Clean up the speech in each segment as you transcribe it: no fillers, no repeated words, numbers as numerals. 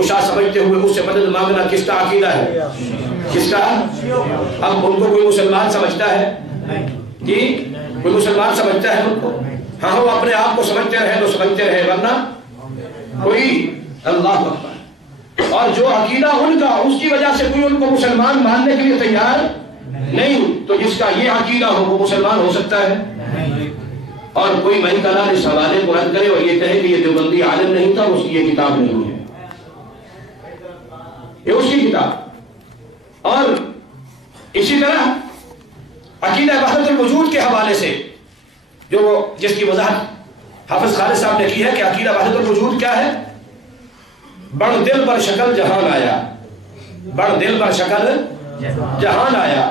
شاہ سمجھتے ہوئے اس سے مدد مانگنا کس کا عقیدہ ہے؟ کس کا؟ اب ان کو کوئی مسلمان سمجھتا ہے؟ جی کوئی مسلمان سمجھتا ہے ان کو؟ ہاں وہ اپنے آپ کو سمجھتے رہے تو سمجھتے رہے، ورنہ کوئی اللہ اکبر۔ اور جو عقیدہ ان کا اس کی وجہ سے کوئی ان کو مسلمان ماننے کے لیے تیار نہیں، تو جس کا یہ عقیدہ ہو وہ مسلمان ہو سکتا ہے؟ اور کوئی مئی کلام اس حوالے کو رد کرے اور یہ کہے کہ یہ دیوبندی عالم نہیں تھا، اس کی یہ کتاب نہیں ہے، یہ اس کی کتاب۔ اور اسی طرح عقیدہ وحدت الوجود کے حوالے سے جو جس کی وضاحت حافظ خالد صاحب نے کی ہے کہ عقیدہ وحدت الوجود کیا ہے؟ بڑھ دل پر شکل جہان آیا، بڑھ دل پر شکل جہان آیا،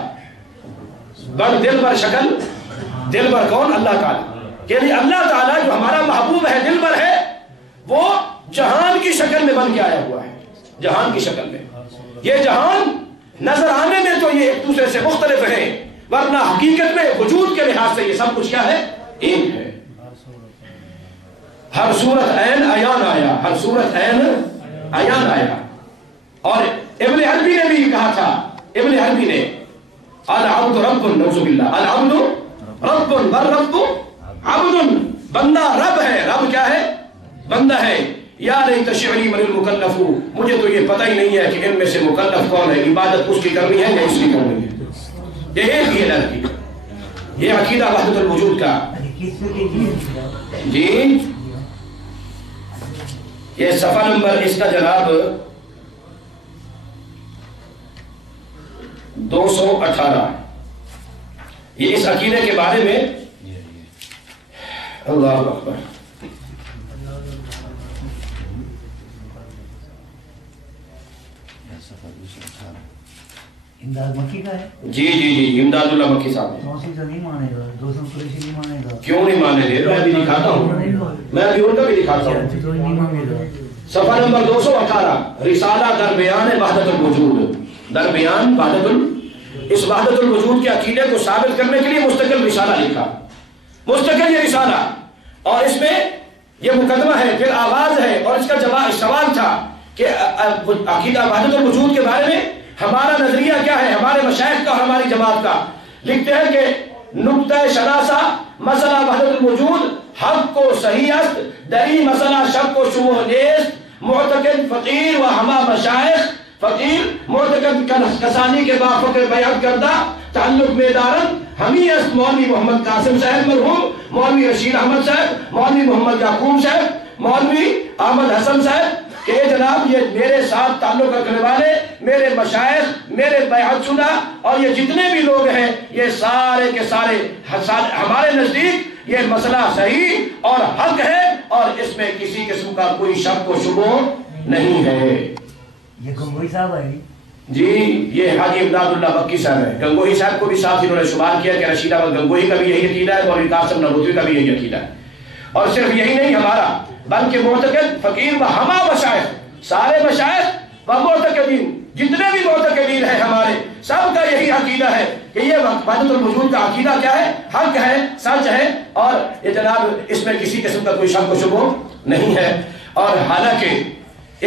بڑھ دل پر شکل، دل پر کون؟ اللہ تعالیٰ، یعنی اللہ تعالیٰ جو ہمارا محبوب ہے، دل پر ہے، وہ جہان کی شکل میں بن کے آیا ہوا ہے، جہان کی شکل میں۔ یہ جہان نظر آنے میں تو یہ ایک دوسرے سے مختلف ہے، ورنہ حقیقت میں وجود کے لحاظ سے یہ سب کچھ کیا ہے؟ ایک ہے۔ ہر صورت عین عیان آیا، ہر صورت عین عیان آیا۔ اور ابن عربی نے بھی کہا تھا، ابن عربی نے العبد رب، نعوذ باللہ، العبد رب والرب عبد، بندہ رب ہے، رب کیا ہے؟ بندہ ہے۔ یا لیت شعری من المکلف، مجھے تو یہ پتہ ہی نہیں ہے کہ ان میں سے مکلف کون ہے، عبادت اس کی کرنی ہے یا اس کی کرنی ہے، یہ ایک ہی ہے لڑکی۔ یہ عقیدہ وحدت الوجود کا جی، یہ صفحہ نمبر اس کا جناب 218، یہ اس عقیدے کے بارے میں اللہ اکبر۔ امداد مکی کا ہے؟ جی جی جی، امداد اللہ مکی صاحب۔ موسیقی تو نہیں مانے گا، دوسروں قریشی نہیں مانے گا۔ کیوں نہیں مانے گے؟ میں بھی دکھاتا ہوں، میں بھی ان کا بھی دکھاتا ہوں۔ تو نہیں مانگے گا۔ صفحہ نمبر 218، رسالہ درمیان وحدت الوجود، درمیان اس وحدت الوجود کے عقیدے کو ثابت کرنے کے لیے مستقل رسالہ لکھا، مستقل یہ رسالہ، اور اس میں یہ مقدمہ ہے، پھر آغاز ہے، اور اس کا جواب سوال تھا کہ عقیدہ وحدت الوجود کے بارے میں ہمارا نظریہ کیا ہے، ہمارے مشائخ کا اور ہماری جماعت کا۔ لکھتے ہیں کہ نقطہ شناسہ مسئلہ وحدت الوجود، حق کو صحیح است، دری مسئلہ شک کو شبہ نیست، معتقد فقیر و ہما مشائخ، فقیر معتقد کسانی کے با فقر بیعت کردہ، تعلق میں دارن ہمیں است مولوی محمد قاسم صاحب مرحوم، مولوی رشید احمد صاحب، مولوی محمد یعقوب صاحب، مولوی احمد حسن صاحب، کہ جناب یہ میرے ساتھ تعلق رکھنے والے، میرے مشائخ، میرے بیعت شدہ، اور یہ جتنے بھی لوگ ہیں، یہ سارے کے سارے ہمارے نزدیک یہ مسئلہ صحیح اور حق ہے، اور اس میں کسی قسم کا کوئی شک و شبہ نہیں ہے۔ یہ گنگوئی صاحب ہے جی، یہ حاجی امداد اللہ مکی صاحب ہے۔ گنگوہی صاحب کو بھی ساتھ انہوں نے شمار کیا کہ رشید احمد گنگوہی کا بھی یہی عقیدہ ہے، مولوی قاسم نانوتوی کا بھی یہی عقیدہ ہے۔ اور صرف یہی نہیں ہمارا، بلکہ معتقد فقیر و ہما مشائخ، سارے مشائخ و معتقدین، جتنے بھی معتقدین ہیں ہمارے، سب کا یہی عقیدہ ہے کہ یہ وحدت الوجود کا عقیدہ کیا ہے؟ حق ہے، سچ ہے، اور یہ جناب اس میں کسی قسم کا کوئی شک و شبہ نہیں ہے۔ اور حالانکہ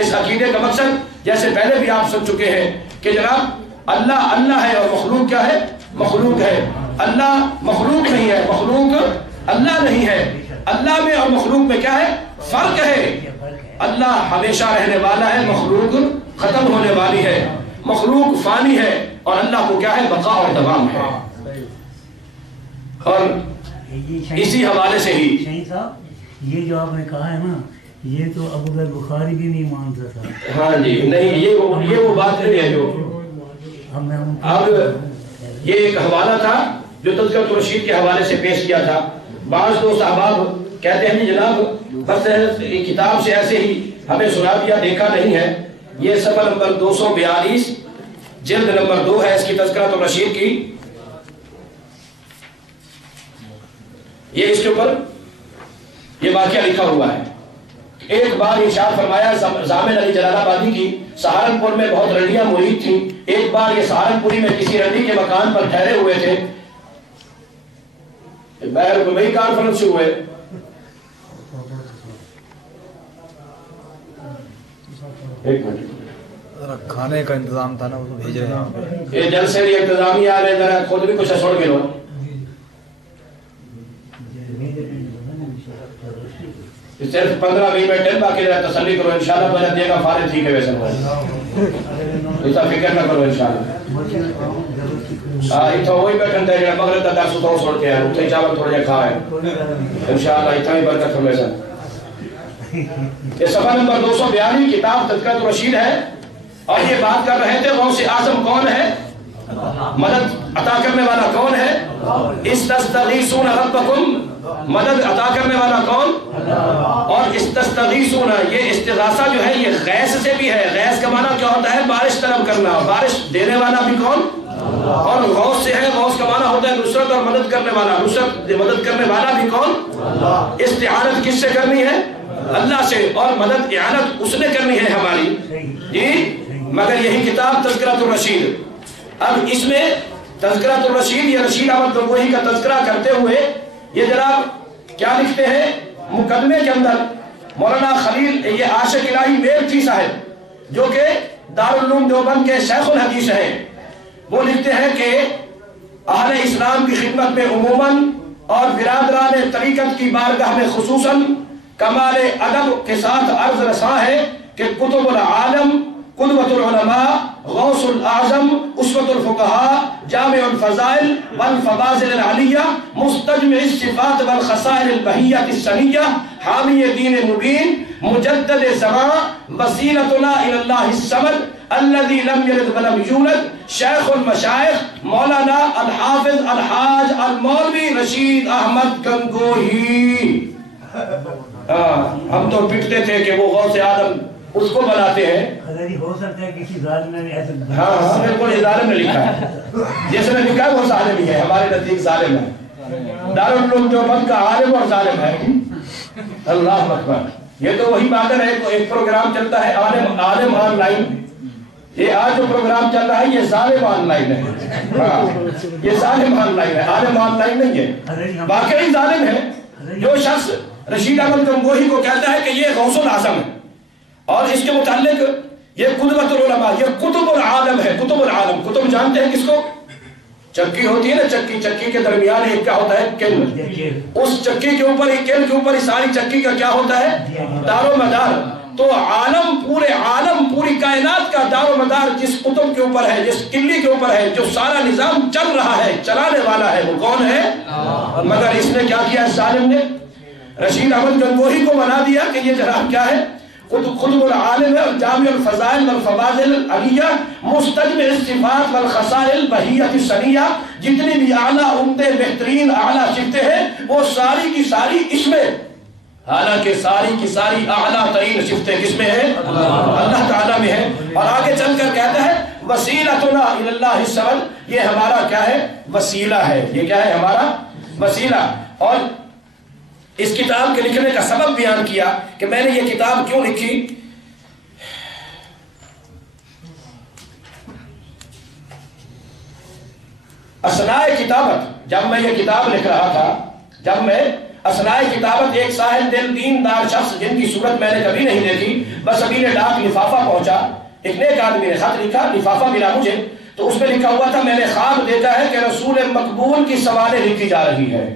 اس عقیدے کا مقصد جیسے پہلے بھی آپ سن چکے ہیں کہ جناب اللہ اللہ ہے اور مخلوق کیا ہے؟ مخلوق ہے۔ اللہ مخلوق نہیں ہے، مخلوق اللہ نہیں ہے۔ اللہ میں اور مخلوق میں کیا ہے؟ فرق ہے۔ اللہ ہمیشہ رہنے والا ہے، مخلوق ختم ہونے والی ہے، مخلوق فانی ہے، اور اللہ کو کیا ہے؟ بقا اور دوام ہے۔ اور اسی حوالے سے ہی شہید صاحب، یہ جو آپ نے کہا ہے نا، یہ تو ابو ذر بخاری بھی نہیں مانتا تھا۔ ہاں جی، نہیں یہ وہ بات نہیں ہے جو اب یہ ایک حوالہ تھا جو تذکرۃ الرشید کے حوالے سے پیش کیا تھا۔ بعض دوست احباب کہتے ہیں جناب بس کتاب سے ایسے ہی ہمیں سنا دیا، دیکھا نہیں ہے۔ یہ صفحہ نمبر 242 جلد نمبر 2 ہے اس کی تذکرۃ الرشید کی۔ یہ اس کے اوپر یہ واقعہ لکھا ہوا ہے۔ ایک بار ارشاد فرمایا، ضامن علی جلال آبادی کی سہارنپور میں بہت رنڈیاں مرید تھیں۔ ایک بار یہ سہارنپوری میں کسی رنڈی کے مکان پر ٹھہرے ہوئے تھے، باہر کوئی کانفرنس سے ہوئے، ایک منٹ کھانے کا انتظام تھا نا وہ بھیج رہے ہیں یہ جلسے بھی انتظامی آ رہے ذرا خود بھی کچھ چھوڑ کے لو صرف 15-20 منٹ باقی رہا تسلی کرو انشاءاللہ بجت دے گا فارغ ٹھیک ہے ویسے ایسا فکر نہ کرو انشاءاللہ اتنا وہی بیٹھن تھے جنہا مغرب تک درس اتھو چھوڑ کے آئے اتھے چاول تھوڑے جا کھا ہے انشاءاللہ اتنا ہی برکت فرمائے سن یہ صفحہ نمبر 242 کتاب تذکرۃ الرشید ہے اور یہ بات کر رہے تھے غوث اعظم کون ہے مدد عطا کرنے والا کون ہے استستغیثون ربکم مدد عطا کرنے والا کون اور استستغیثون یہ استغاثہ جو ہے یہ غیث سے بھی ہے غیث کا معنی کیا ہوتا ہے بارش طلب کرنا بارش دینے والا بھی کون اور غوث سے ہے غوث کا معنی ہوتا ہے نصرت اور مدد کرنے والا نصرت مدد کرنے والا بھی کون استعانت کس سے کرنی ہے اللہ سے اور مدد اعانت اس نے کرنی ہے ہماری جی مگر یہی کتاب تذکرۃ الرشید اب اس میں تذکرۃ الرشید یہ رشید احمد گنگوہی کا تذکرہ کرتے ہوئے یہ جناب کیا لکھتے ہیں مقدمے کے اندر مولانا خلیل یہ عاشق الہی میرٹھی صاحب جو کہ دارالعلوم دیوبند کے شیخ الحدیث ہیں وہ لکھتے ہیں کہ اہل اسلام کی خدمت میں عموماً اور برادران طریقت کی بارگاہ میں خصوصاً کمال ادب کے ساتھ عرض رساں ہے کہ کتب العالم قدوۃ العلماء غوث الاعظم اسوۃ الفقہاء جامع الفضائل والفضائل العلیہ مستجمع الصفات والخصائل البہیہ السنیہ حامی دین مبین مجدد زمان وسیلتنا الی اللہ الصمد الذي لم يلد ولم يولد شیخ المشائخ مولانا الحافظ الحاج المولوی رشید احمد گنگوہی ہم تو پٹتے تھے کہ وہ غوث اعظم اس کو بناتے ہیں ہو سکتا ہے کسی ظالم نے ایسے ہاں بالکل ظالم نے لکھا ہے جس نے لکھا ہے وہ ظالم ہی ہے ہمارے نزدیک ظالم ہے دارالعلوم دیوبند کا عالم اور ظالم ہے اللہ اکبر یہ تو وہی بات ہے ایک پروگرام چلتا ہے عالم آن لائن یہ آج جو پروگرام چل رہا ہے یہ ظالم آن لائن ہے یہ ظالم آن لائن ہے عالم آن لائن نہیں ہے واقعی ظالم ہے جو شخص رشید احمد گنگوہی کو کہتا ہے کہ یہ غوث الاعظم ہے اور اس کے متعلق یہ قدوۃ العلماء یہ کتب العالم ہے کتب العالم کتب جانتے ہیں کس کو چکی ہوتی ہے نا چکی کے درمیان ایک کیا ہوتا ہے کل اس چکی کے اوپر کل کے اوپر ساری چکی کا کیا ہوتا ہے دار و مدار تو عالم پوری کائنات کا دار و مدار جس قطب کے اوپر ہے جس قلی کے اوپر ہے جو سارا نظام چل رہا ہے چلانے والا ہے وہ کون ہے مگر اس نے کیا کیا اس ظالم نے رشید احمد گنگوہی کو بنا دیا کہ یہ جناب کیا ہے قطب العالم ہے جامع الفضائل والفضائل العلیہ مستجمع الصفات والخصائل البہیہ السنیہ جتنی بھی اعلیٰ عمدے بہترین اعلیٰ صفتیں ہیں وہ ساری کی ساری اس میں حالانکہ ساری کی ساری اعلیٰ ترین صفتیں کس میں ہیں اللہ تعالیٰ میں ہیں اور آگے چل کر کہتا ہے وسیلتنا الی اللہ الصمد یہ ہمارا کیا ہے وسیلہ ہے یہ کیا ہے ہمارا وسیلہ اور اس کتاب کے لکھنے کا سبب بیان کیا کہ میں نے یہ کتاب کیوں لکھی اثناء کتابت جب میں یہ کتاب لکھ رہا تھا جب میں اثناء کتابت ایک صاحب دل دیندار شخص جن کی صورت میں نے کبھی نہیں دیکھی بس ابھی نے ڈاک لفافہ پہنچا ایک نیک آدمی نے خط لکھا لفافہ ملا مجھے تو اس میں لکھا ہوا تھا میں نے خواب دیکھا ہے کہ رسول مقبول کی سوالیں لکھی جا رہی ہے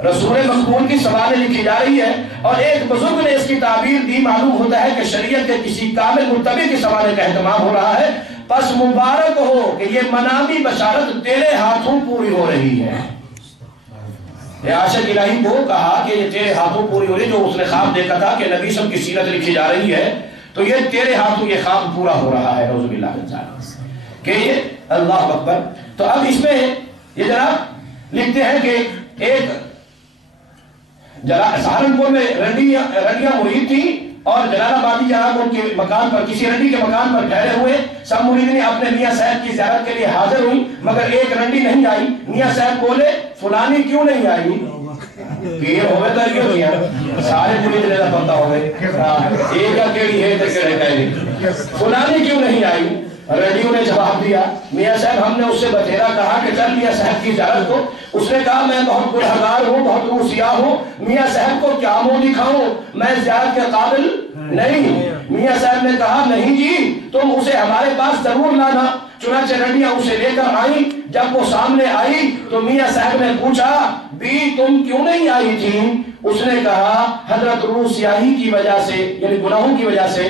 رسول مقبول کی سوالیں لکھی جا رہی ہے اور ایک بزرگ نے اس کی تعبیر دی معلوم ہوتا ہے کہ شریعت کے کسی کامل متبع کی سوالے کا اہتمام ہو رہا ہے پس مبارک ہو کہ یہ منامی بشارت تیرے ہاتھوں پوری ہو رہی ہے یہ عاشق الہی کو کہا کہ یہ تیرے ہاتھوں پوری ہو رہی ہے جو اس نے خواب دیکھا تھا کہ نبی صلی کی سیرت لکھی جا رہی ہے تو یہ تیرے ہاتھوں یہ خواب پورا ہو رہا ہے نعوذ باللہ من ذالک کہ یہ اللہ اکبر تو اب اس میں یہ جناب لکھتے ہیں کہ ایک سہارنپور میں رنڈیاں مرید تھی اور جلال آبادی جناب ان کے مکان پر کسی رنڈی کے مکان پر ٹھہرے ہوئے سب مرید نے اپنے میاں صاحب کی زیارت کے لیے حاضر ہوئی مگر ایک رنڈی نہیں آئی میاں صاحب بولے فلانی کیوں نہیں آئی پیر ہوئے تو کیوں کیا سارے مرید لینا پڑتا ہوئے ایک اکیلی ہے فلانی کیوں نہیں آئی رنڈیوں نے جواب دیا میاں صاحب ہم نے اس سے بتھیرا کہا کہ چل میاں صاحب کی زیارت کو اس نے کہا میں بہت گنہگار ہوں بہت روسیہ ہوں میاں صاحب کو کیا منہ دکھاؤں میں زیارت کے قابل نہیں. میاں صاحب نے کہا نہیں جی تم اسے ہمارے پاس ضرور لانا. چنانچہ رنڈیاں اسے لے کر آئیں. جب وہ سامنے آئی تو میاں صاحب نے پوچھا بی تم کیوں نہیں آئی تھی؟ اس نے کہا حضرت روح سیاہی کی وجہ سے یعنی گناہوں کی وجہ سے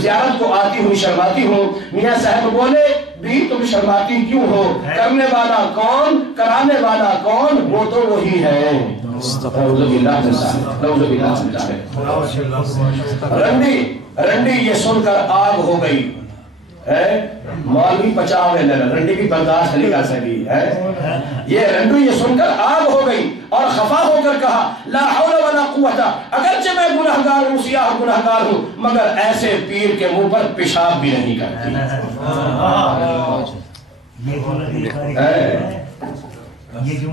زیارت کو آتی ہوئی شرماتی ہوں. میاں صاحب بولے بھی تم شرماتی کیوں ہو؟ کرنے والا کون کرانے والا کون؟ وہ تو وہی ہے. رنڈی یہ سن کر آگ ہو گئی. مولوی بچاؤ رنڈی بھی برداشت نہیں کر سکی ہے. یہ رنڈو یہ سن کر آگ ہو گئی اور خفا ہو کر کہا لا حول ولا قوت اگرچہ میں گنہگار ہوں سیاہ گنہگار ہوں مگر ایسے پیر کے منہ پر پیشاب بھی نہیں کرتی.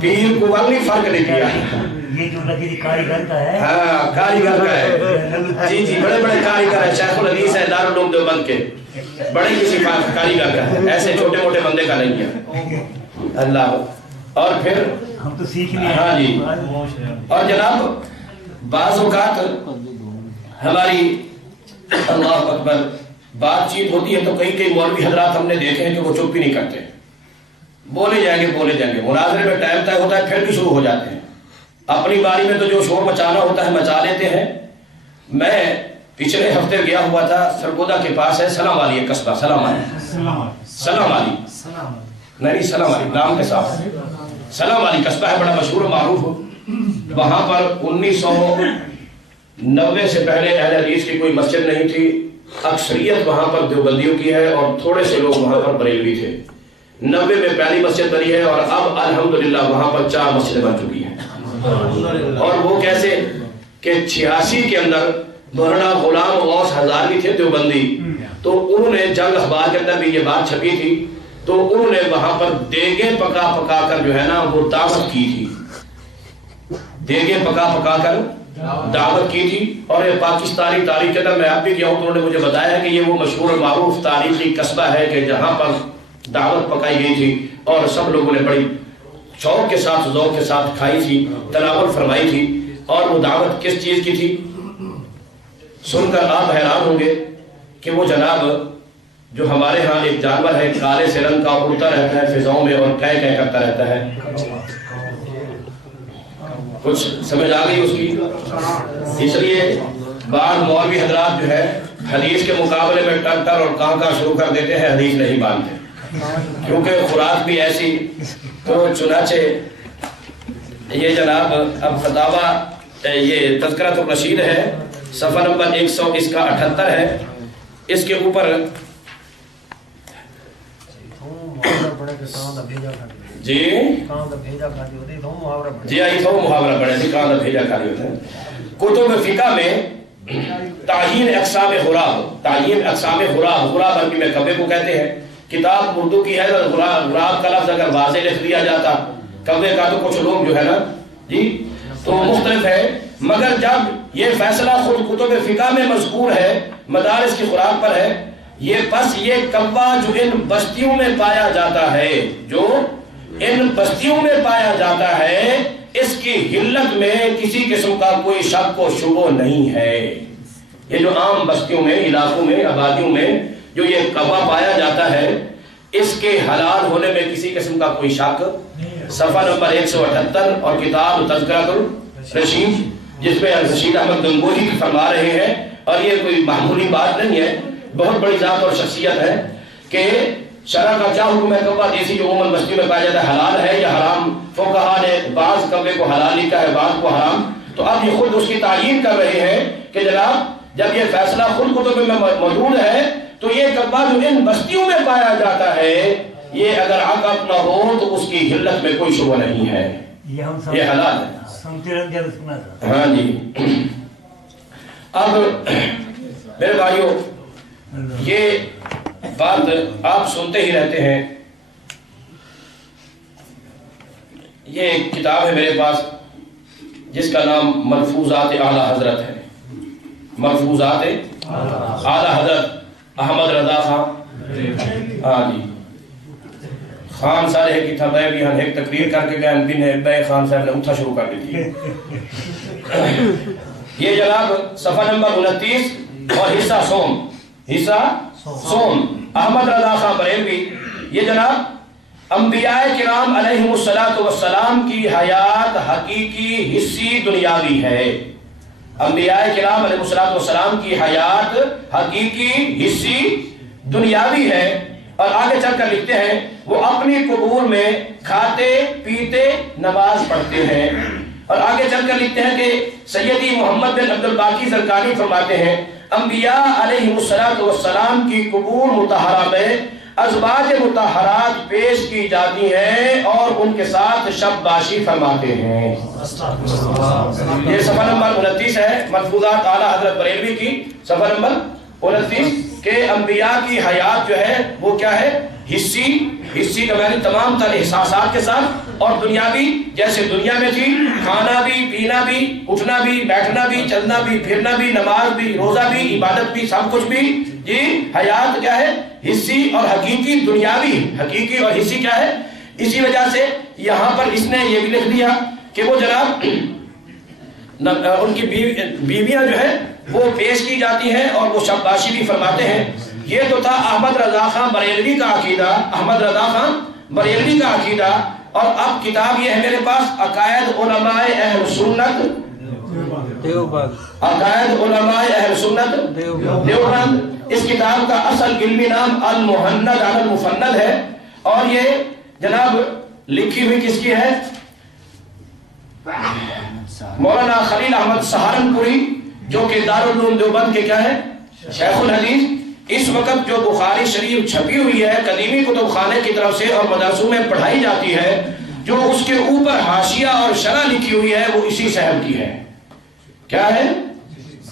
پیر کو والی فرق نہیں کیا. یہ جو لکیری کاریگر کا ہے ہاں کاریگر کا ہے. جی جی بڑے بڑے کاریگر ہے. شیخ الحدیث ہے دارالعلوم دیوبند کے بڑے کسی کاریگر کا ہے. ایسے چھوٹے موٹے بندے کا نہیں ہے. اللہ. اور پھر ہم تو سیکھ لیں. ہاں جی. اور جناب بعض اوقات ہماری اللہ اکبر بات چیت ہوتی ہے تو کئی مولوی حضرات ہم نے دیکھے ہیں کہ وہ چپ بھی نہیں کرتے. بولے جائیں گے مناظرے میں ٹائم طے ہوتا ہے پھر بھی شروع ہو جاتے ہیں. اپنی باری میں تو جو شور مچانا ہوتا ہے مچا لیتے ہیں. میں پچھلے ہفتے گیا ہوا تھا سرگودا کے پاس ہے سلام والی ایک قصبہ. سلام والی نہیں سلام والی نام کے ساتھ سلام والی قصبہ ہے بڑا مشہور معروف. وہاں پر 1990 سے پہلے اہل حدیث کی کوئی مسجد نہیں تھی. اکثریت وہاں پر دیوبندیوں کی ہے اور تھوڑے سے لوگ وہاں پر بریلوی تھے. 90 میں پہلی مسجد بنی ہے اور اب الحمدللہ وہاں پر 4 مسجدیں بن چکی ہیں. اور وہ کیسے کہ 86 کے اندر مولانا غلام غوث ہزاروی تھے دیوبندی. تو انہوں نے جنگ اخبار کے اندر بھی یہ بات چھپی تھی تو انہوں نے وہاں پر دیگیں پکا کر جو ہے نا وہ دعوت کی تھی. دیگیں پکا کر دعوت کی تھی. اور یہ پاکستانی تاریخ کے اندر میں اب بھی گیا ہوں تو انہوں نے مجھے بتایا ہے کہ یہ وہ مشہور معروف تاریخی قصبہ ہے کہ جہاں پر دعوت پکائی گئی تھی اور سب لوگوں نے بڑی شوق کے ساتھ ذوق کے ساتھ کھائی تھی تناول فرمائی تھی. اور وہ دعوت کس چیز کی تھی سن کر آپ حیران ہوں گے کہ وہ جناب جو ہمارے ہاں ایک جانور ہے کالے سے رنگ کا اڑتا رہتا ہے فضاؤں میں اور کہہ کرتا رہتا ہے. کچھ سمجھ آ گئی اس کی؟ اس لیے بعض مولوی حضرات جو ہے حدیث کے مقابلے میں ٹر اور کاں شروع کر دیتے ہیں حدیث نہیں مانتے کیونکہ خوراک بھی ایسی. تو چنانچہ یہ جناب اب فتاوی یہ تذکرۃ الرشید ہے صفحہ نمبر 100 اس کا 78 ہے. اس کے اوپر جی آئی تو محاورہ پڑھے تھے کہاں بھیجا کھالی ہوتا ہے. کتب فقہ میں تعیین اقسام غراب عربی میں کبے کو کہتے ہیں. کتاب اردو کی ہے غراب کا لفظ اگر واضح لکھ دیا جاتا کبے کا تو کچھ لوگ جو ہے نا جی تو مختلف ہے. مگر جب یہ فیصلہ خود کتب فقہ میں مذکور ہے مدارس کی خوراک پر ہے یہ پس یہ کبا جو ان بستیوں میں پایا جاتا ہے اس کی حلت میں کسی قسم کا کوئی شک و شبہ نہیں ہے. یہ جو عام بستیوں میں علاقوں میں آبادیوں میں جو یہ کبا پایا جاتا ہے اس کے حلال ہونے میں کسی قسم کا کوئی شک. صفحہ نمبر 178 اور کتاب تذکرۃ الرشید جس میں رشید احمد گنگوہی کی فرما رہے ہیں. اور یہ کوئی معمولی بات نہیں ہے بہت بڑی ذات اور شخصیت ہے کہ شرع کا کیا حکم ہے. کبا دیسی جو عموماً بستی میں پایا جاتا ہے حلال ہے یا حرام. فقہا نے بعض کبے کو حلال لکھا ہے بعض کو حرام. تو اب یہ خود اس کی تعیین کر رہے ہیں کہ جناب جب یہ فیصلہ خود کتب میں موجود ہے تو یہ کبا جو ان بستیوں میں پایا جاتا ہے یہ اگر عقب نہ ہو تو اس کی حلت میں کوئی شبہ نہیں ہے یہ حلال ہے. ہاں جی. اب میرے بھائیوں یہ بات آپ سنتے ہی رہتے ہیں. یہ ایک کتاب ہے میرے پاس جس کا نام ملفوظات اعلیٰ حضرت ہے. ملفوظات اعلیٰ حضرت احمد رضا خان. ہاں جی خان صالح کی تھا میں بھی ایک تقریر کر کے گیا بن بے خان صاحب نے اٹھا شروع کر دی تھی. یہ جناب صفحہ نمبر 29 اور حصہ سوم، حصہ سوم۔ احمد رضا خان بریلوی، یہ جناب انبیاء کرام علیہم السلام کی حیات حقیقی حصی دنیاوی ہے۔ انبیاء کرام علیہ السلام کی حیات حقیقی حصی دنیاوی ہے۔ اور آگے چل کر لکھتے ہیں وہ اپنی قبور میں کھاتے پیتے نماز پڑھتے ہیں۔ اور آگے چل کر لکھتے ہیں کہ سیدی محمد بن عبد الباقی زرقانی فرماتے ہیں انبیاء علیہ السلام کی قبور مطہرہ میں ازواج مطہرات پیش کی جاتی ہیں اور ان کے ساتھ شب باشی فرماتے ہیں۔ یہ صفحہ نمبر 29 ہے ملفوظات اعلیٰ حضرت بریلوی کی، صفحہ نمبر 29 کہ انبیاء کی حیات جو ہے وہ کیا ہے؟ حصی کا معنی تمام تر احساسات کے ساتھ، اور دنیاوی جیسے دنیا میں تھی، کھانا بھی، پینا بھی، اٹھنا بھی، بیٹھنا بھی، چلنا بھی، پھرنا بھی، نماز بھی، روزہ بھی، عبادت بھی، سب کچھ بھی جی حیات کیا ہے؟ حصی اور حقیقی دنیاوی، حقیقی اور حصی کیا ہے؟ اسی وجہ سے یہاں پر اس نے یہ بھی لکھ دیا کہ وہ جناب ان کی بیویاں جو ہے وہ پیش کی جاتی ہیں اور وہ شب باشی بھی فرماتے ہیں۔ یہ تو تھا احمد رضا خان بریلوی کا عقیدہ، احمد رضا خان بریلوی کا عقیدہ۔ اور اب کتاب یہ ہے میرے پاس عقائد علماء اہل سنت دیوبند، عقائد علماء اہل سنت دیوبند۔ اس کتاب کا اصل علمی نام المہند علی المفند ہے، اور یہ جناب لکھی ہوئی کس کی ہے؟ مولانا خلیل احمد سہارنپوری، جو کہ دارالعلوم دیوبند کے کیا ہے؟ شیخ الحدیث۔ اس وقت جو بخاری شریف چھپی ہوئی ہے قدیمی کتب خانے کی طرف سے اور مدرسوں میں پڑھائی جاتی ہے، جو اس کے اوپر حاشیہ اور شرح لکھی ہوئی ہے وہ اسی صاحب کی ہے۔ کیا ہے؟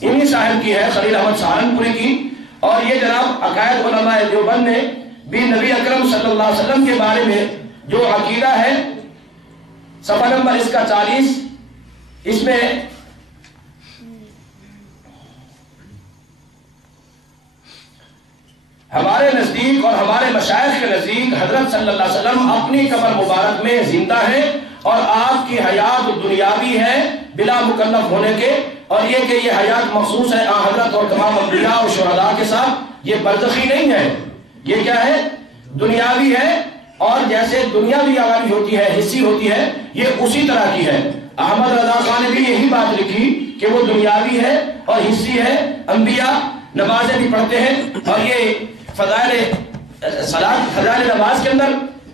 انہی صاحب کی ہے، خلیل احمد سہارنپوری کی۔ اور یہ جناب عقائد علماء دیوبند نے بھی نبی اکرم صلی اللہ علیہ وسلم کے بارے میں جو عقیدہ ہے، صفحہ نمبر اس کا 40، اس میں ہمارے نزدیک اور ہمارے مشائخ کے نزدیک حضرت صلی اللہ علیہ وسلم اپنی قبر مبارک میں زندہ ہیں، اور آپ کی حیات دنیاوی ہے بلا مکلف ہونے کے، اور یہ کہ یہ حیات مخصوص ہے حضرت اور تمام انبیاء اور شہداء کے ساتھ، یہ برزخی نہیں ہے، یہ کیا ہے؟ دنیاوی ہے۔ اور جیسے دنیاوی عوامی ہوتی ہے، حصی ہوتی ہے، یہ اسی طرح کی ہے۔ احمد رضا خان نے بھی یہی بات لکھی کہ وہ دنیاوی ہے اور حصی ہے۔ انبیاء نمازیں بھی پڑھتے ہیں، اور یہ فضائل نماز کے اندر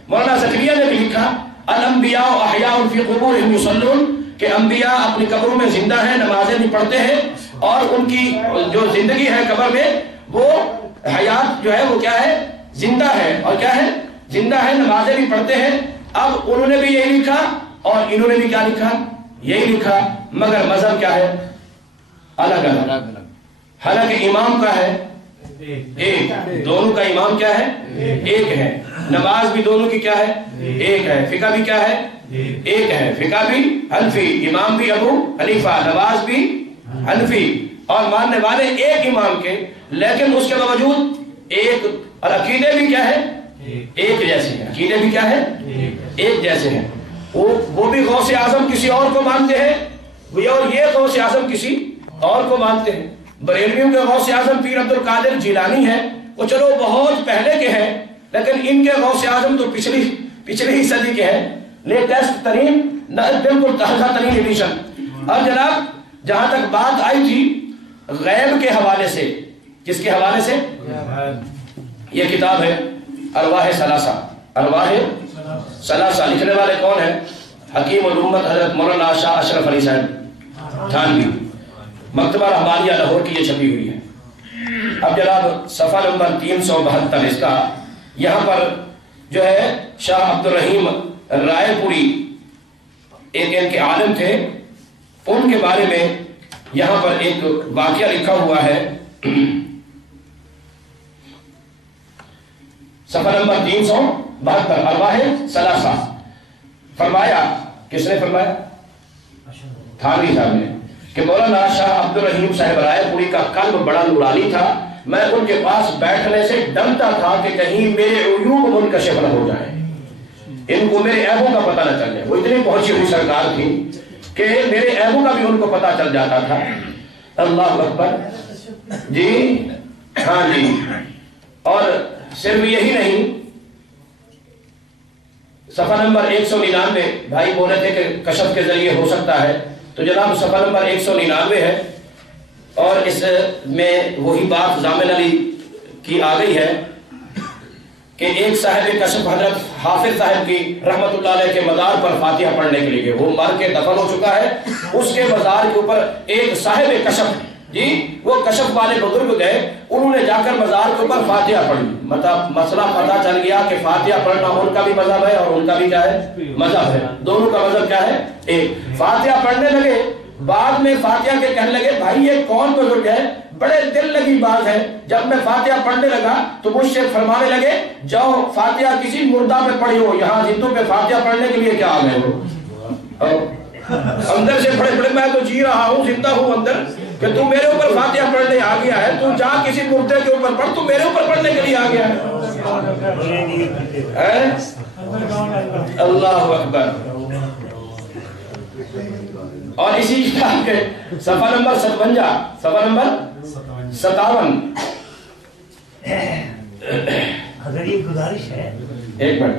مولانا زکریا نے بھی لکھا الانبیاء احیاء فی قبورہم یصلون، کہ انبیاء اپنی قبروں میں زندہ ہیں، نمازیں بھی پڑھتے ہیں، اور ان کی جو زندگی ہے قبر میں وہ حیات جو ہے وہ کیا ہے؟ زندہ ہے، اور کیا ہے؟ زندہ ہے، نمازیں بھی پڑھتے ہیں۔ اب انہوں نے بھی یہی لکھا اور انہوں نے بھی کیا لکھا؟ یہی لکھا، مگر مذہب کیا ہے؟ الگ الگ۔ حالانکہ امام کا ہے ایک، دونوں کا امام کیا ہے؟ ایک ہے۔ نماز بھی دونوں کی کیا ہے؟ ایک ہے۔ فقہ بھی کیا ہے؟ ایک ہے۔ فقہ بھی حنفی، امام بھی ابو حنیفہ، نماز بھی حنفی، اور ماننے والے ایک امام کے، لیکن اس کے باوجود ایک، اور عقیدے بھی کیا ہے؟ ایک جیسے ہیں۔ عقیدے بھی کیا ہے؟ ایک جیسے ہیں۔ وہ بھی غوث اعظم کسی اور کو مانتے ہیں، اور یہ غوث اعظم کسی اور کو مانتے ہیں۔ بریلویوں کے غوث اعظم پیر عبد القادر جیلانی ہے، وہ چلو بہت پہلے کے ہیں، لیکن ان کے غوث اعظم تو پچھلی ہی صدی کے ہیں، لیٹسٹ ترین، بالکل تازہ ترین ایڈیشن۔ اور جناب جہاں تک بات آئی تھی غیب کے حوالے سے، کس کے حوالے سے؟ یہ کتاب ہے ارواح ثلاثہ، ارواح ثلاثہ۔ لکھنے والے کون ہیں؟ حکیم الامت حضرت مولانا شاہ اشرف علی صاحب تھانوی، مکتبہ رحمانیہ لاہور کی یہ چھپی ہوئی ہے۔ اب جناب صفحہ نمبر 372 اس کا، یہاں پر جو ہے شاہ عبد الرحیم رائے پوری ایک ان کے عالم تھے، ان کے بارے میں یہاں پر ایک واقعہ لکھا ہوا ہے، صفحہ نمبر 372 ارواح ثلاثہ۔ فرمایا، کس نے فرمایا؟ تھانوی صاحب نے، کہ مولانا شاہ عبد الرحیم صاحب رائے پوری کا قلب بڑا نورانی تھا، میں ان کے پاس بیٹھنے سے ڈرتا تھا کہ کہیں میرے عیوب منکشف نہ ہو جائیں، ان کو میرے عیبوں کا پتہ نہ چل جائے۔ وہ اتنی پہنچی ہوئی سرکار تھی کہ میرے عیبوں کا بھی ان کو پتہ چل جاتا تھا۔ اللہ اکبر۔ جی ہاں جی، اور صرف یہی نہیں، صفحہ نمبر 199 بھائی بولے تھے کہ کشف کے ذریعے ہو سکتا ہے، تو جناب صفحہ نمبر 199 ہے، اور اس میں وہی بات ضامن علی کی آ گئی ہے کہ ایک صاحب کشف حضرت حافظ صاحب کی رحمت اللہ علیہ کے مزار پر فاتحہ پڑھنے کے لیے، وہ مر کے دفن ہو چکا ہے، اس کے مزار کے اوپر ایک صاحب کشف جی وہ کشف والے بزرگ گئے، انہوں نے جا کر مزار کے اوپر فاتحہ پڑھی، مطلب مسئلہ پتہ چل گیا کہ فاتحہ پڑھنا ان کا بھی مذہب ہے اور ان کا بھی کیا ہے مذہب ہے، دونوں کا مذہب کیا ہے ایک۔ فاتحہ پڑھنے لگے، بعد میں فاتحہ کے کہنے لگے بھائی یہ کون بزرگ ہے، بڑے دل لگی بات ہے، جب میں فاتحہ پڑھنے لگا تو مجھ سے فرمانے لگے جاؤ فاتحہ کسی مردہ پہ پڑھی ہو، یہاں زندوں پہ فاتحہ پڑھنے کے لیے کیا آ گئے ہو؟ اندر سے پڑھے پڑھے میں تو جی رہا ہوں، زندہ ہوں اندر، کہ تو میرے اوپر فاتحہ پڑھنے آ گیا ہے، تو جا کسی مردے کے اوپر پڑھ، تو میرے اوپر پڑھنے کے لیے آ گیا ہے۔ اللہ اکبر۔ اور اسی کتاب کے صفحہ نمبر 57، صفحہ نمبر 57، اگر یہ گزارش ہے ایک منٹ،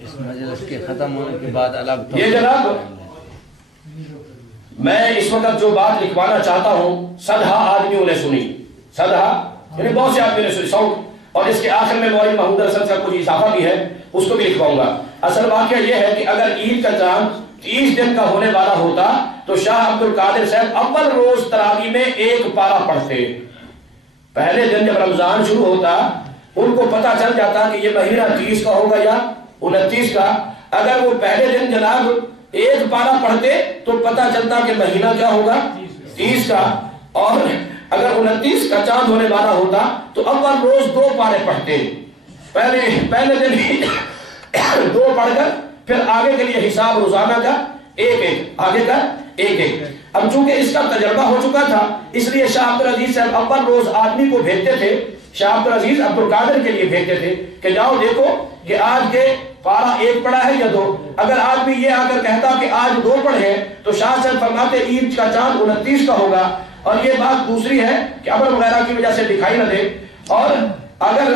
اس مجلس کے ختم ہونے کے بعد الگ یہ جناب میں اس وقت جو بات لکھوانا چاہتا ہوں صدہا آدمیوں نے سنی، صدہا یعنی بہت سے آدمیوں نے سنی ساؤنڈ، اور اس کے آخر میں مولوی محمود حسن کا کچھ اضافہ بھی ہے، اس کو بھی لکھواؤں گا۔ اصل واقعہ یہ ہے کہ اگر عید کا چاند 30 دن کا ہونے والا ہوتا تو شاہ عبد القادر صاحب اول روز تراویح میں ایک پارہ پڑھتے، پہلے دن جب رمضان شروع ہوتا ان کو پتہ چل جاتا کہ یہ مہینہ 30 کا ہوگا یا 29 کا، اگر وہ پہلے دن جناب ایک پارہ پڑھتے تو پتہ چلتا کہ مہینہ کیا ہوگا 30 کا، اور اگر 29 کا چاند ہونے والا ہوتا تو اول روز 2 پارے پڑھتے، پہلے دن ہی 2 پڑھ کر پھر آگے کے لیے حساب روزانہ کا ایک آگے کا ایک۔ اب چونکہ اس کا تجربہ ہو چکا تھا اس لیے شاہ عبد العزیز صاحب اول روز آدمی کو بھیجتے تھے، شاہ عبد العزیز عبد القادر کے لیے بھیجتے تھے کہ جاؤ دیکھو کہ آج کے پارہ 1 پڑھا ہے یا 2، اگر آدمی یہ آ کر کہتا کہ آج 2 پڑھے تو شاہ صاحب فرماتے عید کا چاند 29 کا ہوگا، اور یہ بات دوسری ہے کہ ابر وغیرہ کی وجہ سے دکھائی نہ دے، اور اگر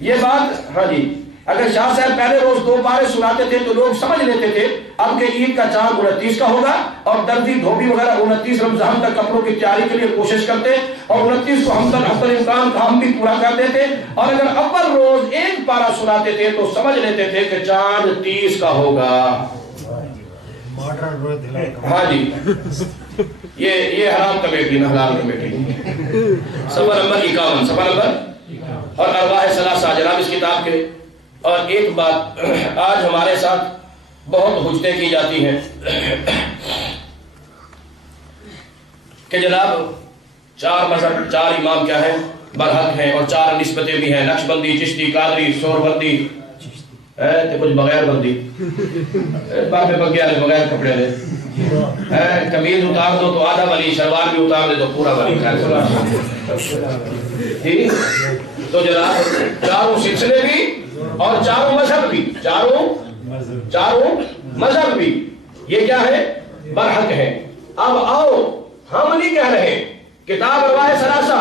یہ بات ہاں جی اگر شاہ صاحب پہلے روز 2 پارے سناتے تھے تو لوگ سمجھ لیتے تھے اب کہ عید کا چاند 29 کا ہوگا، اور دردی دھوبی وغیرہ 29 رمضان تک کپڑوں کی تیاری کے لیے کوشش کرتے، اور 29 کو ہم امکان کا ہم بھی پورا کر دیتے، اور اگر اول روز 1 پارہ سناتے تھے تو سمجھ لیتے تھے کہ چاند 30 کا ہوگا۔ ہاں جی یہ حرام کمیٹی نہ حلال کمیٹی۔ صفحہ نمبر 51، صفحہ نمبر اور ارواح ثلاثہ جناب اس کتاب کے۔ اور ایک بات آج ہمارے ساتھ بہت حجتیں کی جاتی ہیں کہ جناب 4 مذہب 4 امام کیا ہیں برحق ہیں، اور 4 نسبتیں بھی ہیں، نقشبندی، چشتی، قادری، سوربندی تے کچھ بغیر بندی، بابے بگیا نے بغیر کپڑے لے، کمیز اتار دو تو آدھا ولی، شلوار بھی اتار دے تو پورا ولی۔ تو جناب 4 سلسلے بھی اور 4 مذہب بھی، 4 مذہب بھی یہ کیا ہے برحق ہے۔ اب آؤ ہم نہیں کہہ رہے، کتاب ارواح ثلاثہ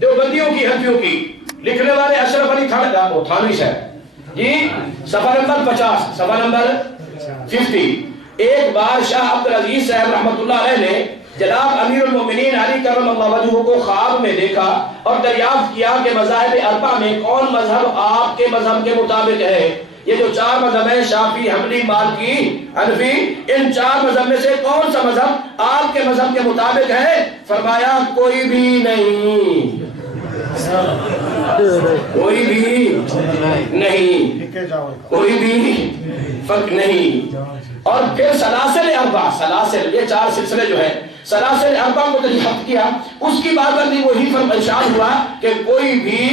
دیوبندیوں کی ہنفیوں کی، لکھنے والے اشرف علی تھانوی صاحب جی، صفحہ نمبر 50، صفحہ نمبر 50۔ ایک بار شاہ عبد العزیز صاحب رحمت اللہ علیہ نے جناب امیر المومنین علی کرم اللہ وجہہ کو خواب میں دیکھا اور دریافت کیا کہ مذاہب اربعہ میں کون مذہب آپ کے مذہب کے مطابق ہے۔ یہ جو 4 مذہب ہیں شافعی، حنبلی، مالکی، حنفی، ان 4 مذہب میں سے کون سا مذہب آپ کے مذہب کے مطابق ہے؟ فرمایا کوئی بھی نہیں، کوئی بھی نہیں، کوئی بھی فرق نہیں۔ اور پھر سلاسل اربع، سلاسل یہ 4 سلسلے جو ہیں سلاسل اربع کو دریافت کیا، اس کی بابت وہی ارشاد ہوا کہ کوئی بھی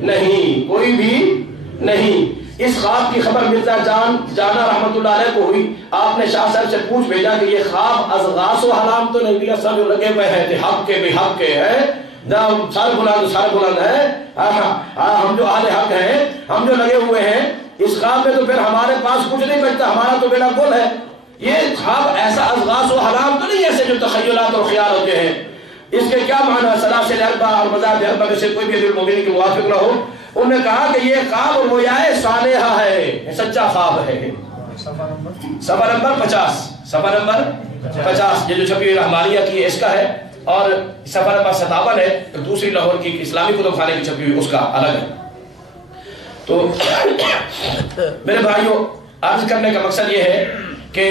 نہیں، کوئی بھی نہیں۔ اس خواب کی خبر مرزا جانا رحمت اللہ علیہ کو ہوئی، آپ نے شاہ صاحب سے پوچھ بھیجا کہ یہ خواب ازغاس و حلام تو نہیں دیا، سب جو لگے ہوئے ہیں حق کے بھی حق کے ہے، سر بلند ہے، ہم جو اہل حق ہیں، ہم جو لگے ہوئے ہیں اس خواب میں، تو پھر ہمارے پاس کچھ نہیں بچتا، ہمارا تو بیڑا گل ہے۔ یہ خواب ایسا اضغاث و حلام تو نہیں ایسے جو تخیلات اور خیال ہوتے ہیں. اس کے کیا معنی سلاسل اربع اور مذاہب اربع میں سے کوئی بھی المومنین کے موافق نہ ہو. انہوں نے کہا کہ یہ خواب رویائے صالحہ ہے, سچا خواب ہے. صفحہ نمبر 50, صفحہ نمبر 50 یہ جو چھپی ہوئی رحمانیہ کی اس کا ہے, اور صفحہ نمبر 57 ہے دوسری لاہور کی اسلامی کتب خانے کی چھپی ہوئی اس کا الگ ہے. تو میرے بھائیوں, عرض کرنے کا مقصد یہ ہے کہ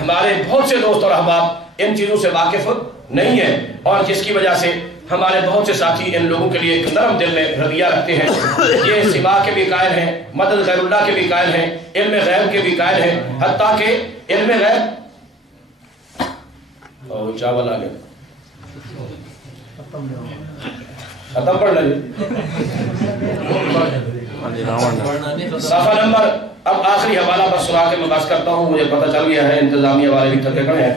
ہمارے بہت سے دوست اور احباب ان چیزوں سے واقف نہیں ہیں, اور جس کی وجہ سے ہمارے بہت سے ساتھی ان لوگوں کے لیے ایک نرم دل میں رویہ رکھتے ہیں. یہ سوا کے بھی قائل ہیں, مدد غیر اللہ کے بھی قائل ہیں, علم غیب کے بھی قائل ہیں, حتیٰ کہ علم غیب چاول آ گیا ختم پڑھ لیں. صفحہ نمبر, اب آخری حوالہ پر سنا کے میں بات کرتا ہوں. مجھے پتہ چل گیا ہے انتظامیہ والے بھی تھکے کھڑے ہیں.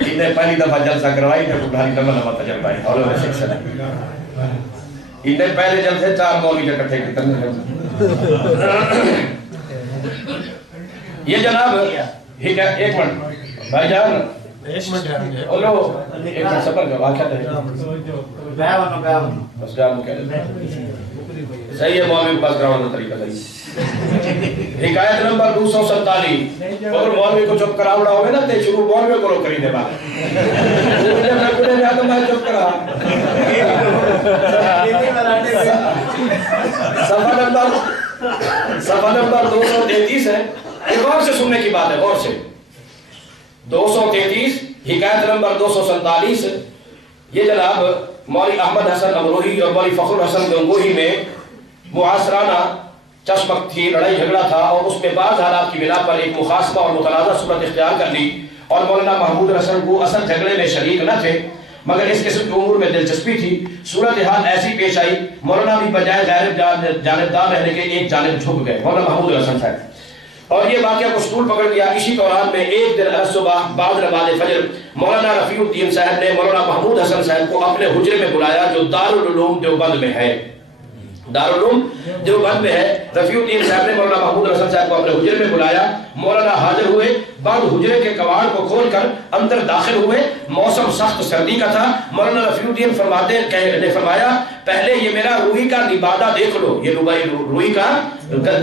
انہیں پہلی دفعہ جلسہ کروائی تھے بڑھاری دمہ نمہ تجربہ ہے اور وہ سیکشن ہے. انہیں پہلے جلسے 4 مولوی اکٹھے کرتے. یہ جناب ایک منٹ بھائی جان, ایک منٹ اولو ایک منٹ سفر کا واقعہ ہے بس جان کہہ صحیح ہے. مولوی کے پاس گراؤنڈ کا طریقہ صحیح. حکایت نمبر 247. اگر مولوی کو چپ کراوڑا ہوئے نا تے شروع مولوی کو رو کری دے بات میں چپ کرا. صفحہ نمبر 233 ہے. غور سے سننے کی بات ہے, غور سے. 233 حکایت نمبر 247. یہ جناب مولوی احمد حسن امروہی اور مولوی فخر حسن گنگوہی میں معاصرانہ چشمک تھی, لڑائی جھگڑا تھا, اور اس میں بعض حالات کی بنا پر ایک مخاصمہ اور متنازع صورت اختیار کر لی, اور مولانا محمود حسن کو اصل جھگڑے میں شریک نہ تھے مگر اس قسم کے امور میں دلچسپی تھی. صورتحال ایسی پیش آئی, مولانا بھی بجائے غیر جانبدار رہنے کے ایک جانب جھک گئے, مولانا محمود حسن صاحب, اور یہ واقعہ کو سطول پکڑ لیا. اسی دوران میں ایک دن صبح بعد نماز فجر مولانا رفیع الدین صاحب نے مولانا محمود حسن صاحب کو اپنے حجرے میں بلایا جو دارالعلوم دیوبند میں ہے. دارالعلوم دیوبند میں ہے. رفیع الدین صاحب نے مولانا محمود حسن صاحب کو اپنے حجرے میں بلایا. مولانا حاضر ہوئے. بعد حجرے کے کواڑ کو کھول کر اندر داخل ہوئے. موسم سخت سردی کا تھا. مولانا رفیع الدین نے فرمایا پہلے یہ میرا روئی کا لبادہ دیکھ لو, یہ روئی کا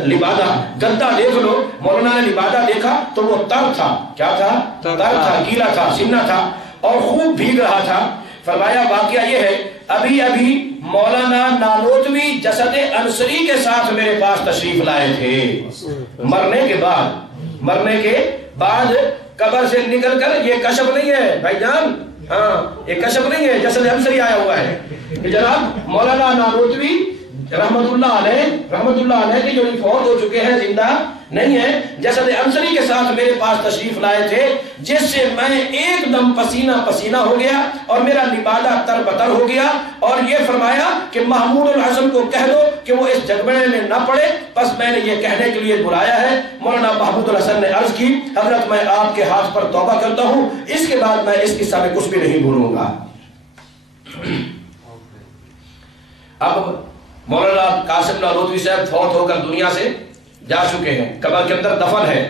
لبادہ گدا دیکھ لو. مولانا نے لبادہ دیکھا تو وہ تر تھا. کیا تھا؟ تر تھا, گیلا تھا, سننا تھا اور خوب بھیگ رہا تھا. فرمایا واقعہ یہ ہے ابھی ابھی مولانا نانوتوی جسد انصری کے ساتھ میرے پاس تشریف لائے تھے. مرنے کے بعد قبر سے نکل کر, یہ کشف نہیں ہے بھائی جان, ہاں یہ کشف نہیں ہے, جسد انصری آیا ہوا ہے. جناب مولانا نانوتوی رحمت اللہ علیہ کی جو فوت ہو چکے ہیں, زندہ نہیں ہے, جسد انصری کے ساتھ میرے پاس تشریف لائے تھے, جس سے میں ایک دم پسینہ پسینہ ہو گیا اور میرا لبادہ تر بتر ہو گیا. اور یہ فرمایا کہ محمود الحسن کو کہہ دو کہ وہ اس جھگڑے میں نہ پڑے. بس میں نے یہ کہنے کے لیے بلایا ہے. مولانا محمود الحسن نے عرض کی حضرت میں آپ کے ہاتھ پر توبہ کرتا ہوں, اس کے بعد میں اس قصہ میں کچھ بھی نہیں بھولوں گا. اب مولانا قاسم نانوتوی صاحب فوت ہو کر دنیا سے جا چکے ہیں, قبر کے اندر دفن ہے.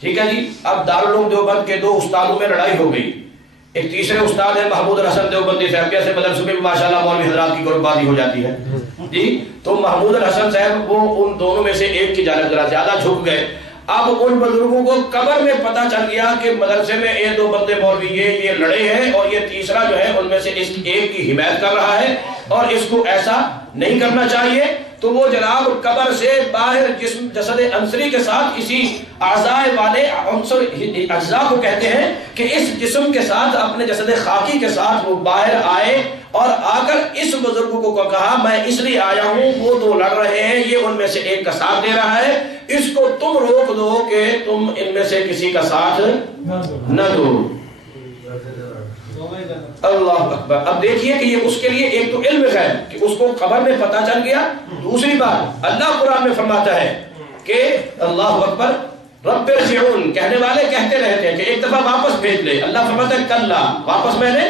ٹھیک ہے جی. اب دارالعلوم دیوبند کے 2 استادوں میں لڑائی ہو گئی. ایک تیسرے استاد ہیں محمود الحسن دیوبندی صاحب, کیسے مدرسوں میں بھی ماشاءاللہ مولوی حضرات کی گروہ بازی ہو جاتی ہے جی. تو محمود الحسن صاحب وہ ان دونوں میں سے ایک کی جانب ذرا زیادہ جھک گئے. اب ان بزرگوں کو قبر میں پتہ چل گیا کہ مدرسے میں یہ 2 بندے مولوی یہ لڑے ہیں, اور یہ تیسرا جو ہے ان میں سے اس ایک کی حمایت کر رہا ہے اور اس کو ایسا نہیں کرنا چاہیے. تو وہ جناب قبر سے باہر جسم جسد انصری کے ساتھ اسی اعضاء والے عنصر اجزاء کو کہتے ہیں کہ اس جسم کے ساتھ اپنے جسد خاکی کے ساتھ وہ باہر آئے اور آ کر اس بزرگ کو کہا میں اس لیے آیا ہوں, وہ 2 لڑ رہے ہیں, یہ ان میں سے ایک کا ساتھ دے رہا ہے, اس کو تم روک دو کہ تم ان میں سے کسی کا ساتھ نہ دو. اللہ اکبر. اب دیکھیے کہ یہ اس کے لیے ایک تو علم ہے کہ اس کو قبر میں پتہ چل گیا. دوسری بات اللہ قرآن میں فرماتا ہے کہ اللہ اکبر رب ارجعون کہنے والے کہتے رہتے ہیں کہ ایک دفعہ واپس بھیج لے. اللہ فرماتا ہے کلا, واپس میں نے